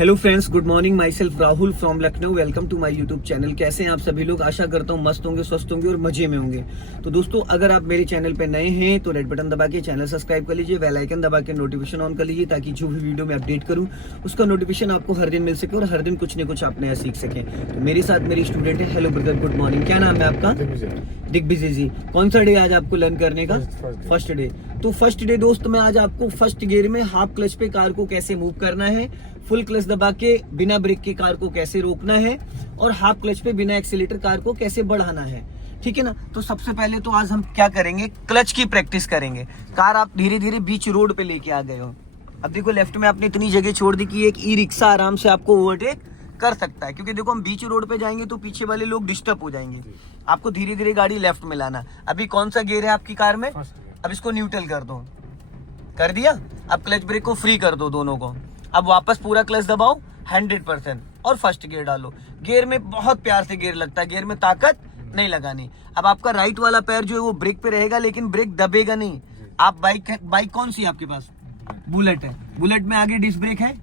Hello friends, good morning. Myself Rahul from Lucknow. Welcome to my YouTube channel. कैसे हैं आप सभी लोग? आशा करता हूँ मस्त होंगे, स्वस्थ होंगे और मजे में होंगे। तो दोस्तों, अगर आप मेरे चैनल पे नए हैं तो रेड बटन दबा के चैनल सब्सक्राइब कर लीजिए, बेल आइकन दबा के नोटिफिकेशन ऑन कर लीजिए, ताकि जो भी वीडियो मैं अपडेट करूँ उसका नोटिफिकेशन आपको हर दिन मिल सके और हर दिन कुछ न कुछ आप नया सीख सकें। तो मेरे साथ मेरी स्टूडेंट है। Hello brother, good morning. क्या नाम है आपका? दिग्विजय जी। कौन सा डे आज आपको लर्न करने का? First day. तो फर्स्ट डे दोस्त, मैं आज आपको फर्स्ट गियर में हाफ क्लच पे कार को कैसे मूव करना है, फुल क्लच दबा के बिना ब्रेक के कार को कैसे रोकना है और हाफ क्लच पे बिना एक्सीलेटर कार को कैसे बढ़ाना है। ठीक है ना? तो सबसे पहले तो आज हम क्या करेंगे, क्लच की प्रैक्टिस करेंगे। कार आप धीरे धीरे बीच रोड पे लेके आ गए हो। अब देखो, लेफ्ट में आपने इतनी जगह छोड़ दी कि एक ई रिक्शा आराम से आपको ओवरटेक कर सकता है, क्योंकि देखो हम बीच रोड पे जाएंगे तो पीछे वाले लोग डिस्टर्ब हो जाएंगे। आपको धीरे धीरे गाड़ी लेफ्ट में लाना। अभी कौन सा गियर है आपकी कार में? अब इसको न्यूट्रल कर दो। कर दिया? अब क्लच ब्रेक को फ्री कर दो दोनों को। अब वापस पूरा क्लच दबाओ 100% और फर्स्ट गियर डालो। गियर में बहुत प्यार से गियर लगता है, गियर में ताकत नहीं लगानी। अब आपका राइट वाला पैर जो है वो ब्रेक पे रहेगा, लेकिन ब्रेक दबेगा नहीं। आप बाइक कौन सी है आपके पास? बुलेट है। बुलेट में आगे डिस्क ब्रेक है,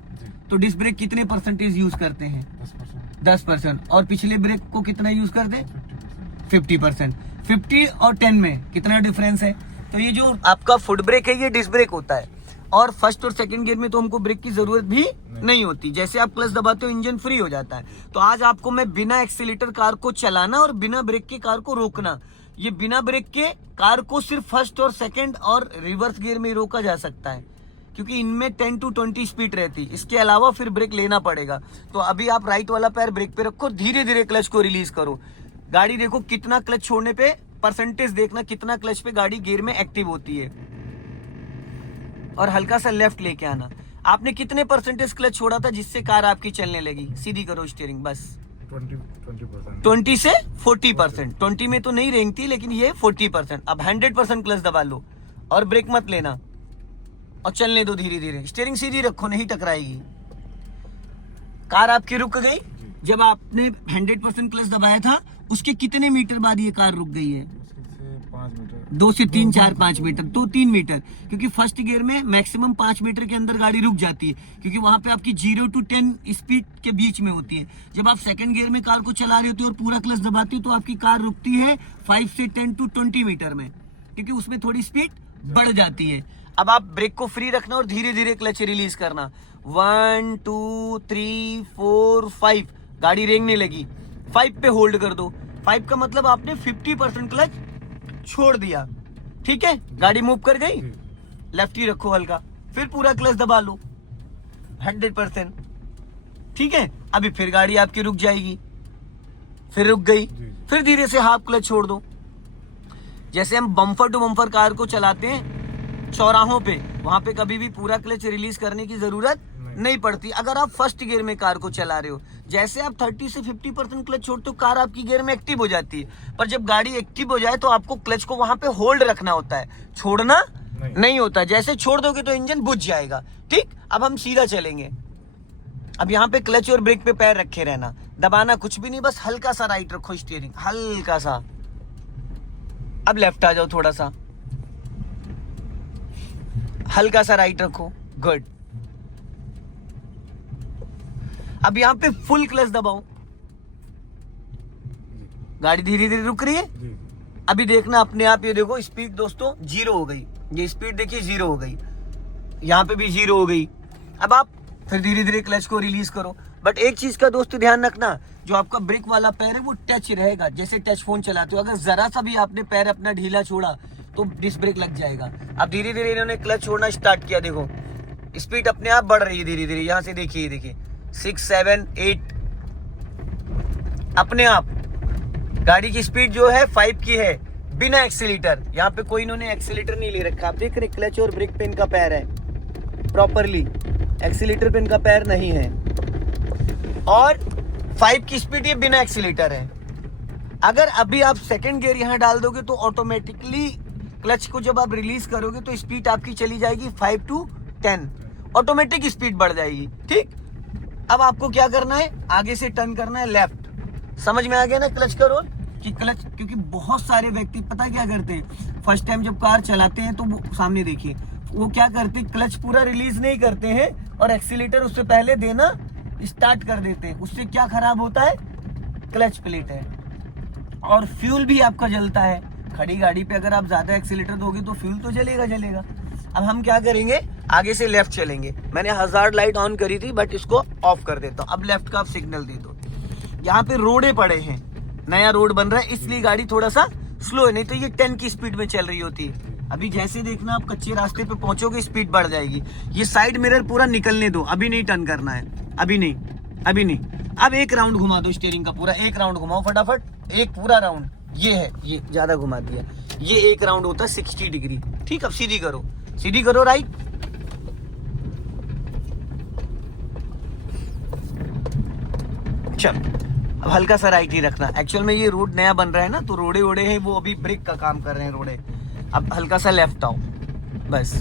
तो डिस्क ब्रेक कितने परसेंटेज यूज करते हैं? 10%। और पिछले ब्रेक को कितना यूज करते हैं? 50%। 50 और 10 में कितना डिफरेंस है? तो ये जो आपका फुट ब्रेक है ये डिस्क ब्रेक होता है, और फर्स्ट और सेकंड गियर में तो हमको ब्रेक की जरूरत भी नहीं होती। जैसे आप क्लच दबाते हो इंजन फ्री हो जाता है। तो आज आपको मैं बिना एक्सीलेटर कार को चलाना और बिना ब्रेक के कार को रोकना, ये बिना ब्रेक के कार को सिर्फ फर्स्ट और सेकंड और रिवर्स गियर में ही रोका जा सकता है, क्योंकि इनमें 10 to 20 स्पीड रहती है। इसके अलावा फिर ब्रेक लेना पड़ेगा। तो अभी आप राइट वाला पैर ब्रेक पे रखो, धीरे धीरे क्लच को रिलीज करो। गाड़ी देखो कितना क्लच छोड़ने पे परसेंटेज देखना, कितना क्लच पे गाड़ी गियर में एक्टिव होती है। और हल्का सा लेफ्ट लेके आना। आपने कितने परसेंटेज क्लच छोड़ा था जिससे कार आपकी चलने लगी? सीधी करो स्टीयरिंग, बस 20 से 40%। 20 में तो नहीं रेंगती, लेकिन ये 40%। अब 100% क्लच दबा लो और ब्रेक मत लेना और चलने दो धीरे धीरे। स्टीयरिंग सीधी रखो, नहीं टकराएगी। कार आपकी रुक गई। जब आपने 100% क्लच दबाया था, उसके कितने मीटर बाद ये कार रुक गई है? 2 से 3, 4, 5 मीटर, तो 3 मीटर। क्योंकि फर्स्ट गियर में मैक्सिमम 5 मीटर के अंदर गाड़ी रुक जाती है, क्योंकि वहां पे आपकी 0 to 10 स्पीड के बीच में होती है। जब आप सेकंड गियर में कार को चला रहे होते हो और पूरा क्लच दबाते हो, तो आपकी कार रुकती है 5 से 10 to 20 मीटर में, क्योंकि उसमें थोड़ी स्पीड बढ़ जाती है। अब आप ब्रेक को फ्री रखना और धीरे धीरे क्लच रिलीज करना। 1 2 3 4 5, गाड़ी रेंगने लगी। 5 पे होल्ड कर दो। 5 का मतलब आपने 50% क्लच छोड़ दिया। ठीक है, गाड़ी मूव कर गई। लेफ्ट ही रखो हल्का, फिर पूरा क्लच दबा लो 100%। ठीक है, अभी फिर गाड़ी आपकी रुक जाएगी। फिर रुक गई, फिर धीरे से हाफ क्लच छोड़ दो। जैसे हम बम्पर टू बम्पर कार को चलाते हैं चौराहों पे, वहां पे कभी भी पूरा क्लच रिलीज करने की जरूरत नहीं पड़ती। अगर आप फर्स्ट गियर में कार को चला रहे हो, जैसे आप 30 से 50% क्लच छोड़ते हो, कार आपकी गियर में एक्टिव हो जाती है। पर जब गाड़ी एक्टिव हो जाए तो आपको क्लच को वहां पे होल्ड रखना होता है, छोड़ना नहीं होता। जैसे छोड़ दोगे तो इंजन बुझ जाएगा। ठीक, अब हम सीधा चलेंगे। अब यहाँ पे क्लच और ब्रेक पे पैर रखे रहना, दबाना कुछ भी नहीं, बस हल्का सा राइट रखो स्टीयरिंग, हल्का सा। अब लेफ्ट आ जाओ, थोड़ा सा हल्का सा राइट रखो। गुड। अब यहाँ पे फुल क्लच दबाओ। गाड़ी धीरे धीरे रुक रही है। अभी देखना अपने आप, ये देखो स्पीड दोस्तों 0 हो गई। ये स्पीड देखिए 0 हो गई, यहाँ पे भी 0 हो गई। अब आप फिर धीरे धीरे क्लच को रिलीज करो। बट एक चीज का दोस्तों ध्यान रखना, जो आपका ब्रेक वाला पैर है वो टच रहेगा। जैसे टच फोन चलाते हो, अगर जरा सा भी आपने पैर अपना ढीला छोड़ा तो डिस्क ब्रेक लग जाएगा। अब धीरे धीरे इन्होंने क्लच छोड़ना स्टार्ट किया। देखो स्पीड अपने आप बढ़ रही है धीरे धीरे। यहाँ से देखिए, देखिए 6 7 8 अपने आप। गाड़ी की स्पीड जो है 5 की है, बिना एक्सीलेटर। यहाँ पे कोई इन्होंने एक्सीलेटर नहीं ले रखा। आप देख रहे क्लच और ब्रेक पे इनका पैर है प्रॉपरली, एक्सीलेटर पे इनका पैर नहीं है। और 5 की स्पीड ये बिना एक्सीलेटर है। अगर अभी आप सेकंड गियर यहाँ डाल दोगे तो ऑटोमेटिकली क्लच को जब आप रिलीज करोगे तो स्पीड आपकी चली जाएगी 5 to 10, ऑटोमेटिक स्पीड बढ़ जाएगी। ठीक, अब आपको क्या करना है, आगे से टर्न करना है लेफ्ट। समझ में आ गया ना क्लच का रोल? कि क्लच, क्योंकि बहुत सारे व्यक्ति पता क्या करते हैं, फर्स्ट टाइम जब कार चलाते हैं तो वो सामने देखिए वो क्या करते हैं, क्लच पूरा रिलीज नहीं करते हैं और एक्सीलेटर उससे पहले देना स्टार्ट कर देते हैं, उससे क्या खराब होता है? क्लच प्लेट है और फ्यूल भी आपका जलता है। खड़ी गाड़ी पे अगर आप ज्यादा एक्सीलेटर दोगे तो फ्यूल तो जलेगा। अब हम क्या करेंगे, आगे से लेफ्ट चलेंगे। मैंने हजार्ड लाइट ऑन करी थी बट इसको ऑफ कर देता हूँ। अब लेफ्ट का आप सिग्नल दे दो। यहाँ पे रोडे पड़े हैं, नया रोड बन रहा है इसलिए गाड़ी थोड़ा सा स्लो है, नहीं तो ये 10 की स्पीड में चल रही होती है। अभी जैसे देखना आप कच्चे रास्ते पे पहुंचोगे स्पीड बढ़ जाएगी। ये साइड मिरर पूरा निकलने दो, अभी नहीं टर्न करना है, अभी नहीं। अब एक राउंड घुमा दो स्टीयरिंग का, पूरा एक राउंड घुमाओ फटाफट, एक पूरा राउंड। ये है, ये ज्यादा घुमा दिया। ये एक राउंड होता है 60 डिग्री। ठीक, अब सीधी करो राइट। चल अब हल्का सा राइट ही रखना। एक्चुअल में ये रोड नया बन रहा है ना, तो रोडे हैं वो अभी ब्रेक का काम कर रहे हैं रोडे। अब हल्का सा लेफ्ट आओ बस।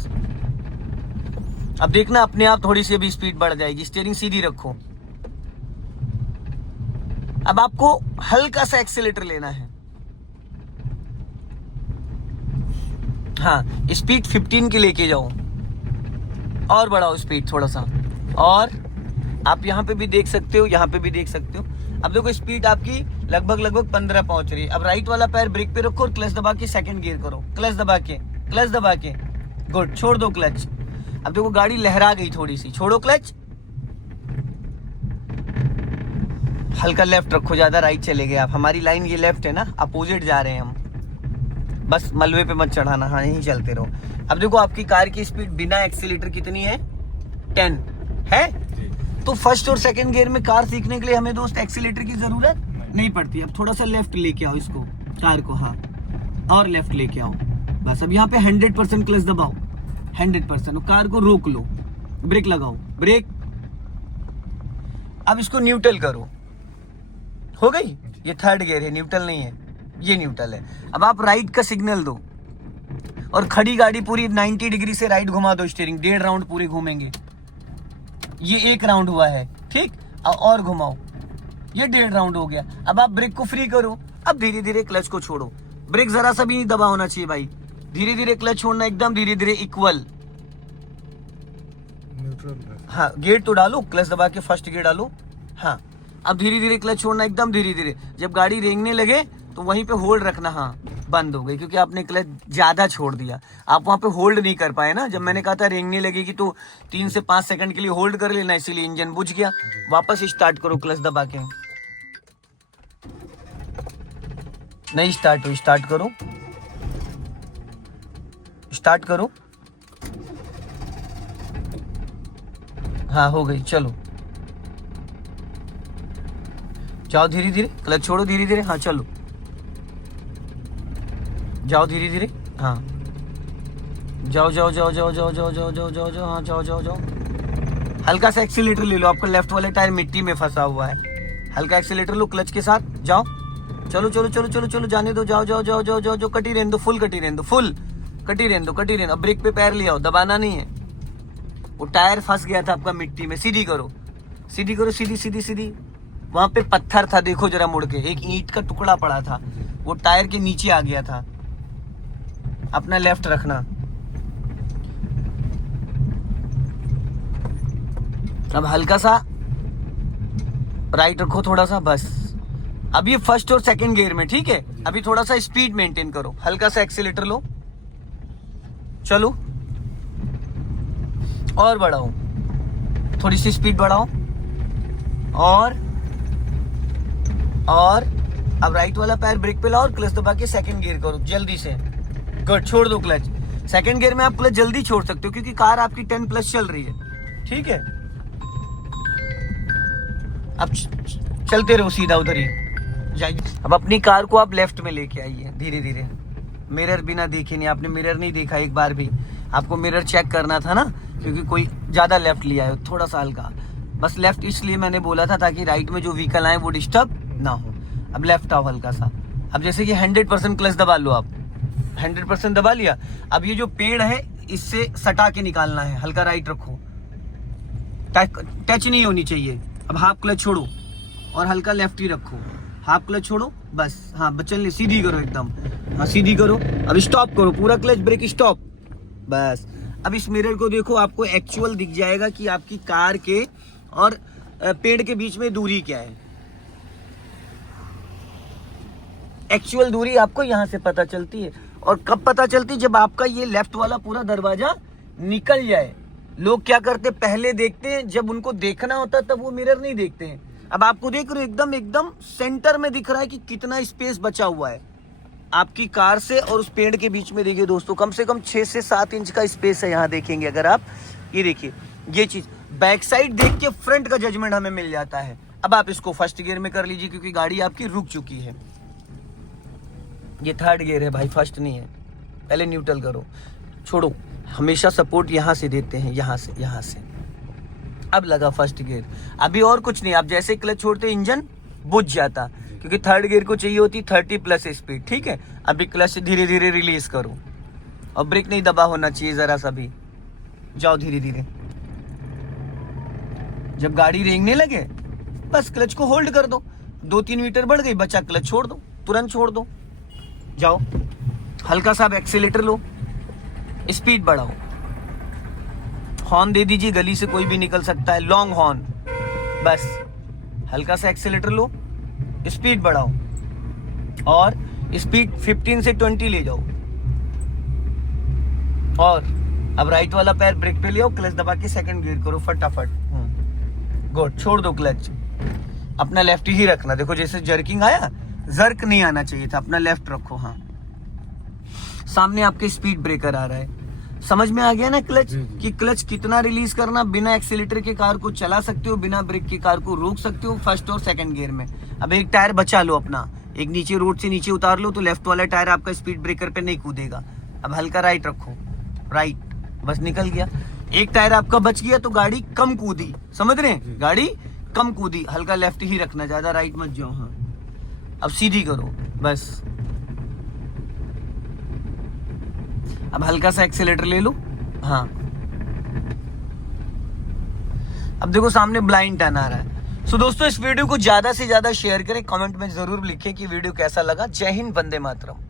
अब देखना अपने आप थोड़ी सी अभी स्पीड बढ़ जाएगी। स्टीयरिंग सीधी रखो। अब आपको हल्का सा एक्सीलेटर लेना है। हाँ, स्पीड 15 की लेके जाओ और बढ़ाओ स्पीड थोड़ा सा। और आप यहाँ पे भी देख सकते हो, यहाँ पे भी देख सकते हो। अब देखो स्पीड आपकी लगभग 15 पहुंच रही है। अब राइट वाला पैर ब्रेक पे रखो और क्लच दबा के सेकंड गियर करो। क्लच दबा के गुड, छोड़ दो क्लच। अब देखो गाड़ी लहरा गई थोड़ी सी, छोड़ो क्लच। हल्का लेफ्ट रखो, ज्यादा राइट चले गए आप। हमारी लाइन ये लेफ्ट है ना, अपोजिट जा रहे हैं हम। बस मलबे पे मत चढ़ाना, हाँ यहीं चलते रहो। अब देखो आपकी कार की स्पीड बिना एक्सीलेटर कितनी है? 10 है। तो फर्स्ट और सेकंड गियर में कार सीखने के लिए हमें दोस्त एक्सीलेटर की जरूरत नहीं पड़ती। अब थोड़ा सा लेफ्ट लेके आओ इसको, कार को, हाँ और लेफ्ट लेके आओ बस। अब यहाँ पे 100% क्लच दबाओ, 100%। कार को रोक लो, ब्रेक लगाओ, ब्रेक। अब इसको न्यूट्रल करो, हो गई। ये थर्ड गियर है, न्यूट्रल नहीं है, ये न्यूट्रल है। अब आप राइट का सिग्नल दो और खड़ी गाड़ी पूरी 90 डिग्री से राइट घुमा दो स्टीयरिंग। 1.5 राउंड पूरे घूमेंगे। ये 1 राउंड हुआ है, ठीक, और घुमाओ, ये 1.5 राउंड हो गया। अब आप ब्रेक को फ्री करो। अब धीरे धीरे क्लच को छोड़ो। ब्रेक जरा सा भी नहीं दबा होना चाहिए भाई। धीरे धीरे क्लच छोड़ना, एकदम धीरे इक्वल। हाँ, गियर तो डालो, क्लच दबा के फर्स्ट गियर डालो। हाँ, अब धीरे धीरे क्लच छोड़ना, एकदम धीरे। जब गाड़ी रेंगने लगे तो वहीं पे होल्ड रखना। हाँ, बंद हो गई क्योंकि आपने क्लच ज्यादा छोड़ दिया। आप वहां पे होल्ड नहीं कर पाए ना। जब मैंने कहा था रेंगने लगेगी तो 3 से 5 सेकंड के लिए होल्ड कर लेना, इसीलिए इंजन बुझ गया। वापस स्टार्ट करो क्लच दबा के। नहीं स्टार्ट हो, स्टार्ट करो। हाँ हो गई, चलो जाओ धीरे, क्लच छोड़ो धीरे। हाँ चलो, जाओ धीरे। हाँ जाओ। हाँ जाओ। हल्का सा एक्सीलेटर ले लो, आपका लेफ्ट वाले टायर मिट्टी में फंसा हुआ है। हल्का एक्सीलेटर लो क्लच के साथ, जाओ। चलो जाने दो, जाओ। कटी रहने दो, फुल कटी रहने दो। अब ब्रेक पे पैर ले आओ, दबाना नहीं है। वो टायर फंस गया था आपका मिट्टी में। सीधी करो, सीधी। वहां पे पत्थर था, देखो जरा मुड़ के, एक ईंट का टुकड़ा पड़ा था, वो टायर के नीचे आ गया था। अपना लेफ्ट रखना। अब हल्का सा राइट रखो थोड़ा सा, बस। अब ये फर्स्ट और सेकंड गियर में, ठीक है। अभी थोड़ा सा स्पीड मेंटेन करो, हल्का सा एक्सीलेटर लो, चलो और बढ़ाओ, थोड़ी सी स्पीड बढ़ाओ और अब राइट वाला पैर ब्रेक पे लाओ और क्लच दबा के सेकंड गियर करो जल्दी से। गुड, छोड़ दो क्लच। सेकंड गियर में आप क्लच जल्दी छोड़ सकते हो क्योंकि कार आपकी 10+ चल रही है, ठीक है। अब चलते रहो सीधा उधर ही जाइए। अब अपनी कार को आप लेफ्ट में लेके आइए धीरे। मिरर बिना देखे नहीं, आपने मिरर नहीं देखा एक बार भी। आपको मिरर चेक करना था ना, क्योंकि कोई ज्यादा लेफ्ट लिया है, थोड़ा सा हल्का। बस लेफ्ट इसलिए मैंने बोला था ताकि राइट में जो व्हीकल आए वो डिस्टर्ब ना हो। अब लेफ्ट आओ हल्का सा। अब जैसे कि 100% क्लच दबा लो, आप 100% दबा लिया। अब ये जो पेड़ है इससे सटा के निकालना है, हल्का राइट रखो, टच नहीं होनी चाहिए। अब हाफ क्लच छोड़ो और हल्का लेफ्ट ही रखो, हाफ क्लच छोड़ो बस। हाँ चलने, सीधी करो एकदम, हाँ सीधी करो। अब स्टॉप करो, पूरा क्लच ब्रेक स्टॉप, बस। अब इस मिरर को देखो, आपको एक्चुअल दिख जाएगा कि आपकी कार के और पेड़ के बीच में दूरी क्या है। एक्चुअल दूरी आपको यहाँ से पता चलती है। और कब पता चलती है? जब आपका ये लेफ्ट वाला पूरा दरवाजा निकल जाए। लोग क्या करते, पहले देखते हैं, जब उनको देखना होता तब वो मिरर नहीं देखते हैं। अब आपको देख रहे हो एकदम एकदम सेंटर में दिख रहा है कि कितना स्पेस बचा हुआ है आपकी कार से और उस पेड़ के बीच में। देखिए दोस्तों, कम से कम 6 से 7 इंच का स्पेस है यहाँ। देखेंगे अगर आप, ये देखिए, ये चीज बैक साइड देख के फ्रंट का जजमेंट हमें मिल जाता है। अब आप इसको फर्स्ट गियर में कर लीजिए क्योंकि गाड़ी आपकी रुक चुकी है। ये थर्ड गियर है भाई, फर्स्ट नहीं है। पहले न्यूट्रल करो, छोड़ो। हमेशा सपोर्ट यहाँ से देते हैं, यहाँ से। अब लगा फर्स्ट गियर। अभी और कुछ नहीं, आप जैसे क्लच छोड़ते इंजन बुझ जाता, क्योंकि थर्ड गियर को चाहिए होती 30 प्लस स्पीड। ठीक है, अभी क्लच धीरे धीरे रिलीज करो और ब्रेक नहीं दबा होना चाहिए जरा सा भी। जाओ धीरे धीरे। जब गाड़ी रेंगने लगे बस क्लच को होल्ड कर दो। 2-3 मीटर बढ़ गई, बचा क्लच छोड़ दो, तुरंत छोड़ दो। जाओ, हल्का सा एक्सीलेटर लो, स्पीड बढ़ाओ, हॉर्न दे दीजिए, गली से कोई भी निकल सकता है, लॉन्ग हॉर्न। बस हल्का सा एक्सीलेटर लो, स्पीड बढ़ाओ और स्पीड 15 से 20 ले जाओ। और अब राइट वाला पैर ब्रेक पे ले आओ, क्लच दबा के सेकंड गियर करो फटाफट। गुड, छोड़ दो क्लच, अपना लेफ्ट ही रखना। देखो जैसे जर्किंग आया, जर्क नहीं आना चाहिए था, अपना लेफ्ट रखो। हाँ, सामने आपके स्पीड ब्रेकर आ रहा है, समझ में आ गया ना क्लच कि क्लच कितना रिलीज करना। बिना एक्सीलेटर के कार को चला सकते हो, बिना ब्रेक की कार को रोक सकते हो फर्स्ट और सेकंड गियर में। अब एक टायर बचा लो अपना, एक नीचे रोड से नीचे उतार लो तो लेफ्ट वाला टायर आपका स्पीड ब्रेकर पे नहीं कूदेगा। अब हल्का राइट रखो, राइट, बस निकल गया। एक टायर आपका बच गया तो गाड़ी कम कूदी, समझ रहे हैं, गाड़ी कम कूदी। हल्का लेफ्ट ही रखना, ज्यादा राइट मत जाओ। हाँ, अब सीधी करो बस। अब हल्का सा एक्सीलेटर ले लो। हाँ, अब देखो सामने ब्लाइंड टर्न आ रहा है। सो दोस्तों, इस वीडियो को ज्यादा से ज्यादा शेयर करें, कमेंट में जरूर लिखें कि वीडियो कैसा लगा। जय हिंद, वंदे मातरम।